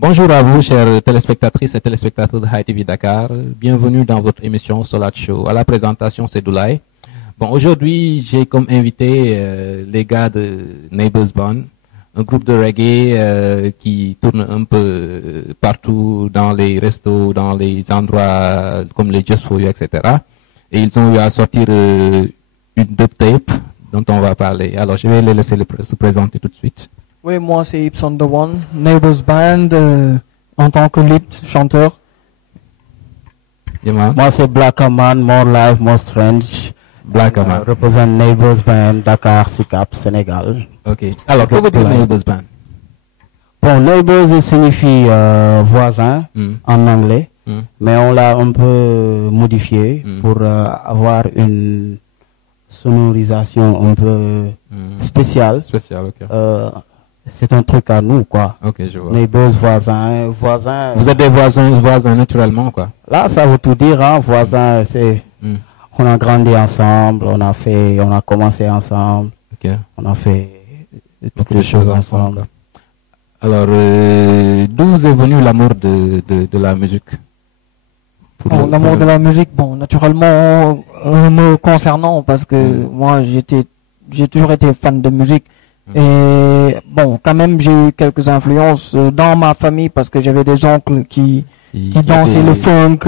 Bonjour à vous, chères téléspectatrices et téléspectateurs de High TV Dakar. Bienvenue dans votre émission Solat Show. À la présentation, c'est Doulaye. Bon, aujourd'hui, j'ai comme invité les gars de Neighbors Band, un groupe de reggae qui tourne un peu partout dans les restos, dans les endroits comme les Just For You, etc. Et ils ont eu à sortir une dub-tape dont on va parler. Alors, je vais les laisser se présenter tout de suite. Oui, moi c'est Ibson The One, Neighbors Band, en tant que lead chanteur. Moi c'est Black Man, More Life, More Strange. Black Man. Represent Neighbors Band, Dakar, Sikap, Sénégal. Ok. Alors, que veut dire Neighbors Band? Bon, Neighbors signifie voisin en anglais, mais on l'a un peu modifié pour avoir une sonorisation un peu spéciale. Spécial, ok. C'est un truc à nous, quoi. Ok, je vois. Neighbors, voisins. Vous êtes des voisins naturellement, quoi. Là, ça veut tout dire, hein. Voisins, c'est... On a grandi ensemble, on a commencé ensemble. Ok. On a fait toutes les choses ensemble. Alors, d'où vous est venu l'amour de la musique? L'amour de la musique, bon, naturellement, me concernant, parce que moi, j'ai toujours été fan de musique. Et bon, quand même, j'ai eu quelques influences dans ma famille parce que j'avais des oncles qui dansaient le funk.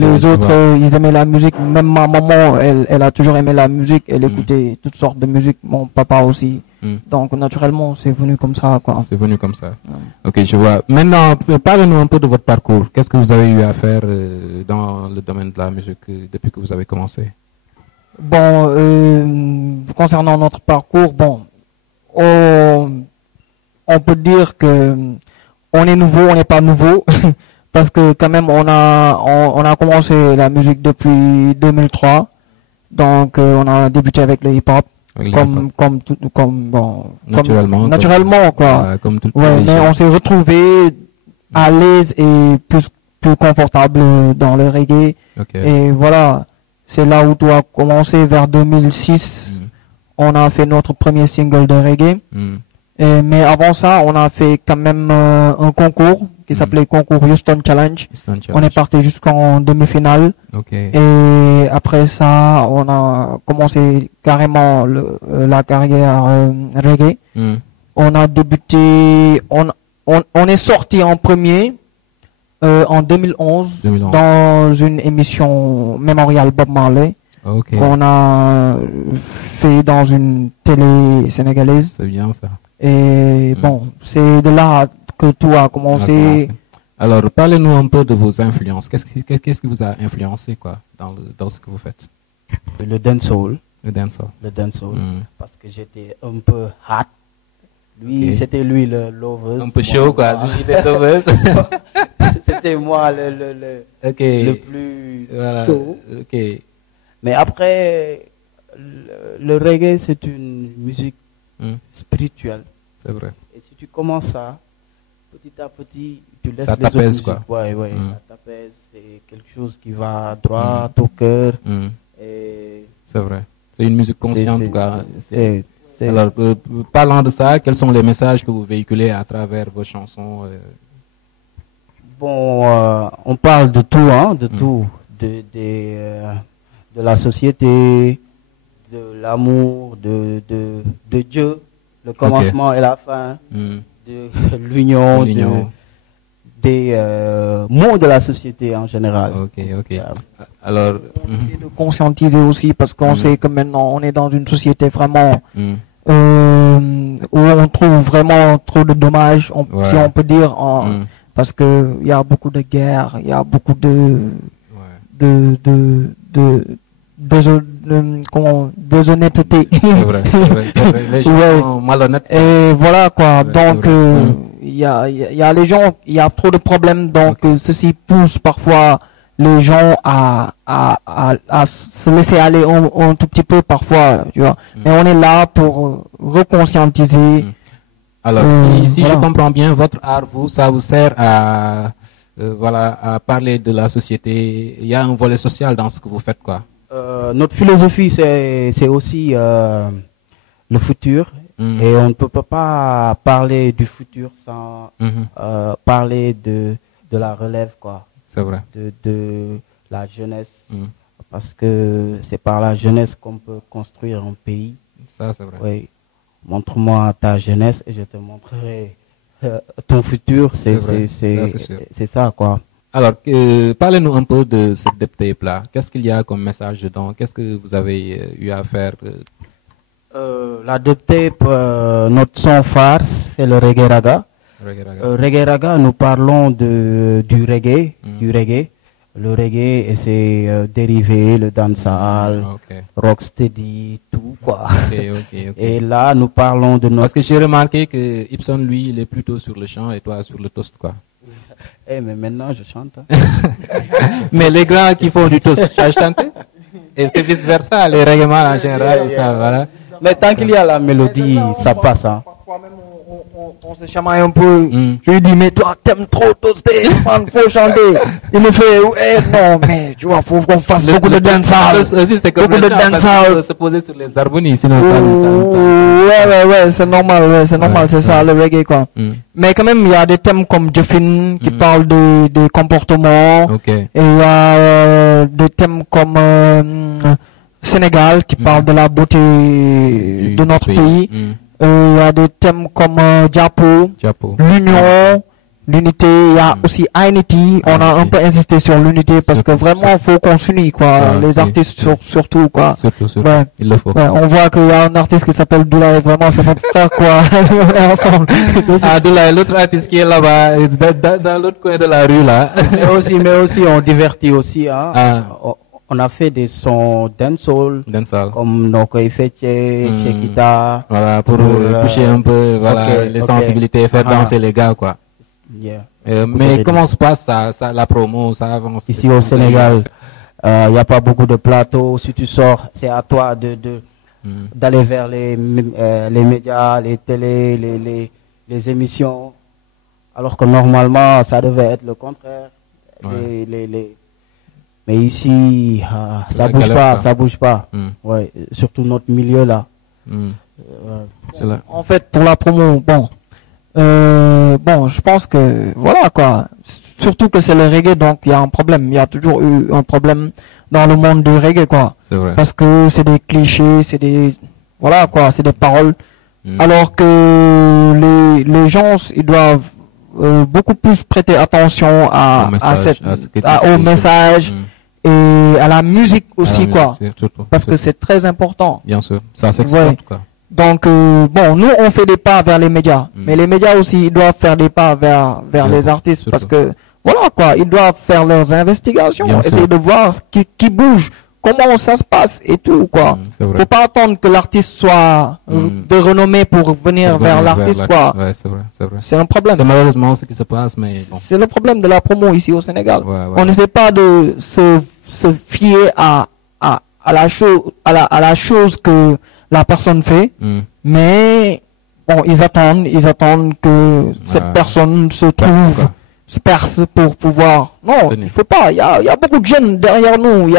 Les autres, ils aimaient la musique. Même ma maman, elle a toujours aimé la musique. Elle écoutait toutes sortes de musique. Mon papa aussi. Donc, naturellement, c'est venu comme ça, quoi. C'est venu comme ça. Ok, je vois. Maintenant, parlez-nous un peu de votre parcours. Qu'est-ce que vous avez eu à faire dans le domaine de la musique depuis que vous avez commencé? Bon, concernant notre parcours, bon, on peut dire que on est nouveau, on n'est pas nouveau, parce que quand même on a commencé la musique depuis 2003, donc on a débuté avec le hip-hop, naturellement quoi. Mais on s'est retrouvé à l'aise et plus confortable dans le reggae. Et voilà, c'est là où tout a commencé vers 2006. On a fait notre premier single de reggae. Mais avant ça, on a fait quand même un concours qui s'appelait Concours Houston Challenge. On est parti jusqu'en demi-finale. Et après ça, on a commencé carrément la carrière reggae. On a débuté, on est sorti en premier en 2011 dans une émission Mémorial Bob Marley. Qu'on a fait dans une télé sénégalaise. C'est bien ça. Et bon, c'est de là que tout a commencé. Alors, parlez-nous un peu de vos influences. Qu'est-ce qui vous a influencé, quoi, dans ce que vous faites? Le dancehall. Le dancehall. Le dancehall. Parce que j'étais un peu hot. Lui, c'était lui le lover. Un peu chaud, quoi. Lui, il est lover. C'était moi le plus chaud. Mais après, le reggae, c'est une musique spirituelle. C'est vrai. Et si tu commences ça, petit à petit, tu laisses ça les autres musiques. Quoi. Ouais, ça t'apaise. C'est quelque chose qui va droit au cœur. C'est vrai. C'est une musique consciente, en tout cas. Alors, parlant de ça, quels sont les messages que vous véhiculez à travers vos chansons? Bon, on parle de tout, hein, de tout. De la société, de l'amour, de Dieu, le commencement et la fin, de l'union, des mots de la société en général. Alors, on essaie de conscientiser aussi parce qu'on sait que maintenant on est dans une société vraiment où on trouve vraiment trop de dommages, si on peut dire, parce que il y a beaucoup de guerres, il y a beaucoup de déshonnêteté. C'est vrai. Les gens sont malhonnêtes. Et voilà quoi. Donc il y a les gens, il y a trop de problèmes. Donc ceci pousse parfois les gens à se laisser aller un tout petit peu parfois, tu vois. Mais on est là pour reconscientiser. Alors si je comprends bien, votre art, ça vous sert à à parler de la société. Il y a un volet social dans ce que vous faites, quoi. Notre philosophie, c'est aussi le futur Et on ne peut pas parler du futur sans parler de la relève, quoi. C'est vrai. De la jeunesse. Parce que c'est par la jeunesse qu'on peut construire un pays. Ça, c'est vrai. Oui. Montre-moi ta jeunesse et je te montrerai ton futur. C'est ça, quoi. Alors, parlez-nous un peu de cette tape-là. Qu'est-ce qu'il y a comme message dedans? Qu'est-ce que vous avez eu à faire? La tape, notre son phare, c'est le Reggae Raga. Reggae Raga, nous parlons du reggae. Le reggae et ses dérivés, le dancehall, rocksteady, tout quoi. Et là, nous parlons de notre... Parce que j'ai remarqué que Ibson, lui, il est plutôt sur le chant et toi sur le toast, quoi. Mais maintenant, je chante. Mais les grands qui font du toast, ça chante. Et c'est vice-versa, les reggaeman en général, ça, voilà. Mais tant qu'il y a la mélodie, ça passe, hein. On se chamaille un peu. Je lui dis, mais toi, t'aimes trop toaster, man, faut chanter. Il me fait, non, mais tu vois, faut qu'on fasse beaucoup de dancehall. Beaucoup de dancehall. Se poser sur les harmonies, sinon ça. Ouais, c'est normal, c'est ça, le reggae, quoi. Mais quand même, il y a des thèmes comme Jeffin, qui parlent des comportements. Et il y a des thèmes comme Sénégal, qui parlent de la beauté de notre pays. Il y a des thèmes comme Diapo, l'union, l'unité, il y a aussi Unity. On a un peu insisté sur l'unité parce que vraiment il faut qu'on s'unisse, quoi. Les artistes surtout, quoi. Surtout. Ouais. Il le faut. Ouais, on voit qu'il y a un artiste qui s'appelle Doulaye, vraiment c'est notre frère, quoi. On est ensemble. Doulaye, l'autre artiste qui est là-bas, dans l'autre coin de la rue, là. mais aussi on divertit aussi, hein. On a fait des sons dancehall, comme Nokoy Fetche, Shekita. Voilà, pour toucher un peu, voilà, les sensibilités, faire danser les gars, quoi. Mais comment se passe ça, la promo, ça avance? Ici au Sénégal, il n'y a pas beaucoup de plateaux. Si tu sors, c'est à toi d'aller vers les médias, les télés, les émissions. Alors que normalement, ça devait être le contraire. Mais ici, ça bouge pas. Ouais, surtout notre milieu là. En fait, pour la promo, je pense que voilà, quoi. Surtout que c'est le reggae, donc il y a un problème. Il y a toujours eu un problème dans le monde du reggae, quoi. C'est vrai. Parce que c'est des clichés, c'est des paroles. Alors que les gens, ils doivent beaucoup plus prêter attention au message. Et à la musique aussi, quoi. Parce que c'est très important. Bien sûr, ça s'exporte, quoi. Donc, nous, on fait des pas vers les médias. Mais les médias aussi, ils doivent faire des pas vers les artistes. Parce que, voilà, quoi, ils doivent faire leurs investigations, essayer de voir ce qui bouge, comment ça se passe et tout, quoi. Faut pas attendre que l'artiste soit de renommée pour venir vers l'artiste, quoi. Ouais, c'est vrai. C'est un problème. C'est malheureusement ce qui se passe, mais bon. C'est le problème de la promo ici au Sénégal. On n'essaie pas de se fier à la chose que la personne fait, mais bon, ils attendent que cette personne se perce pour pouvoir. Non, il faut pas. Il y a beaucoup de jeunes derrière nous.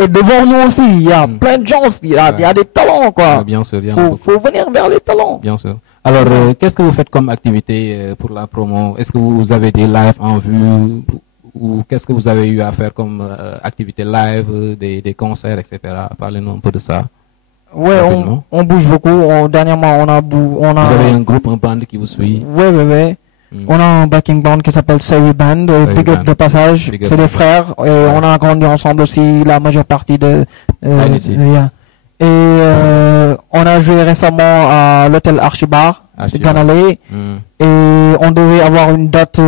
Et devant nous aussi, il y a plein de gens, il y a des talents, quoi. Bien sûr, faut venir vers les talents. Bien sûr. Alors, qu'est-ce que vous faites comme activité pour la promo? Est-ce que vous avez des lives en vue ou qu'est-ce que vous avez eu à faire comme activité live, des concerts, etc. Parlez-nous un peu de ça. Ouais, on bouge beaucoup. Dernièrement, Vous avez un groupe, un band qui vous suit? Ouais. On a un backing band qui s'appelle Seri Band, Big Up de passage. C'est des frères. Et on a grandi ensemble aussi la majeure partie de... Et on a joué récemment à l'hôtel Archibar de Ganalé. Et on devait avoir une date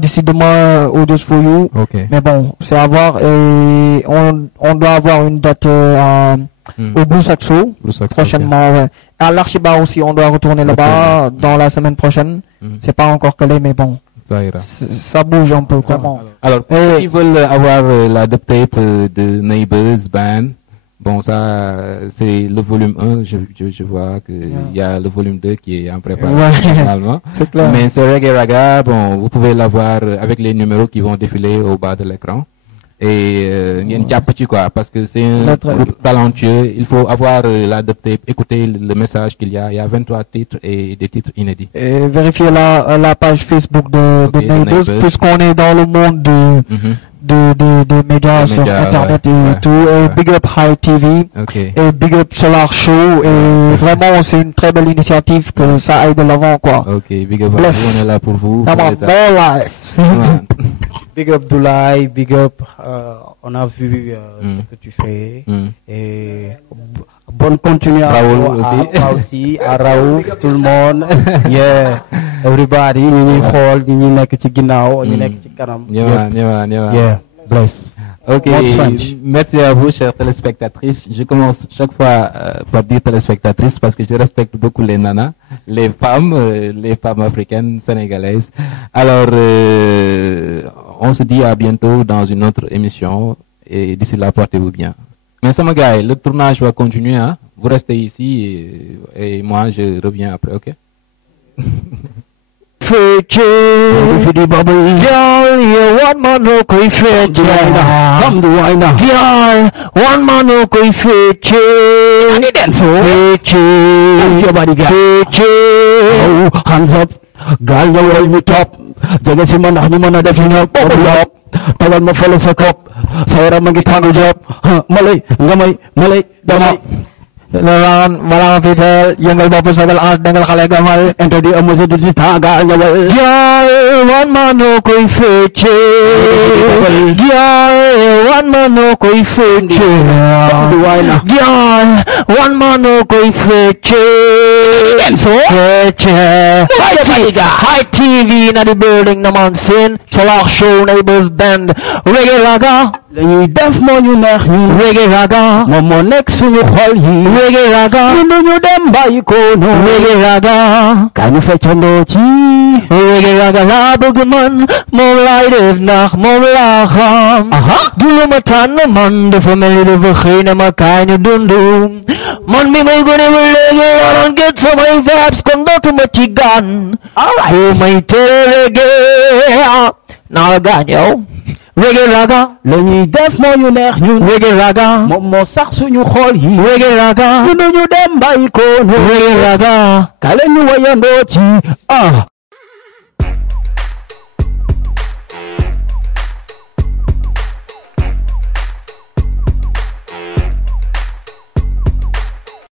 d'ici demain au Just For You. Mais bon, c'est à voir. Et on doit avoir une date au Blue Saxo prochainement. Ouais. À l'Archibar aussi, on doit retourner là-bas dans la semaine prochaine. C'est pas encore collé, mais bon. Ça bouge un peu, comment. Alors, ils veulent avoir la dub tape de Neighbors Band. Bon, ça, c'est le volume 1. Je vois qu'il y a le volume 2 qui est en préparation finalement. C'est clair. Mais c'est Reggae Raga, bon, vous pouvez l'avoir avec les numéros qui vont défiler au bas de l'écran. et quoi, parce que c'est un groupe talentueux. Il faut avoir l'adopté, écouter le message qu'il y a. Il y a 23 titres et des titres inédits. Et vérifier la page Facebook de Neighbors, puisqu'on est dans le monde de médias sur Internet et tout. Et Big Up High TV et Big Up Solar Show. Et vraiment, c'est une très belle initiative que ça aille de l'avant, quoi. Ok, Big Up, on est là pour vous. Life. Big Up Doulay, Big Up, on a vu ce que tu fais. Et bonne continuation à aussi, à Raouf, tout le monde. Yeah, everybody, yeah, bless. Ok, merci à vous, chères téléspectatrices. Je commence chaque fois par dire téléspectatrices parce que je respecte beaucoup les nanas, les femmes africaines, sénégalaises. Alors, on se dit à bientôt dans une autre émission et d'ici là, portez-vous bien. Mais ça, mon gars, le tournage va continuer, hein? Vous restez ici et moi, je reviens après, ok? Fiji bubble, girl, you one man no koi fetch. Come to wine now, girl, one man no koi fetch. I need dance, fetch. Your body, girl, fetch. Oh, hands up, girl, you hold me top. Jaga si mana ni mana definitely up, bubble up. Tagal mo follow sa cup. Sayara mangi tango job. Malay, Malay, damay. Malang Fidel, Yangal Bapu Sagal Art, Dangal Kalagamal, enter the Amusa di Taga, Gyal, one man no koi fetch. Gyal, one man no koi fetch. Gyal, one man no koi fetch. Fetch. High TV na the building naman sin. Solar Show Neighbors Band. Reggae Raga. Lañuy def moo ñu neex ñun. Reggae Raga. moom moo nekk suñu xol yi. Reggae Raga. ñu ñu dem bàyyi ko noonu. Reggae Raga. Kaa ñu feccandoo ci. Reggae Raga laa bëgg man. moom laay def ndax moom laa xam. du lu ma tànn man dafa mel ni dafa xëy na ma kaay ñu dundu. man mi may gone ba léegi waroon get samay vibes kon dootuma ci gan. fu may tere reggae. naa la gaañ yow. Reggae Raga. lañuy def moo ñu neex ñun. Reggae Raga. moom moo sax suñu xol yi. Reggae Raga. ñu dem bàyyi ko noonu. Reggae Raga. Ka leen ñu wayandoo ci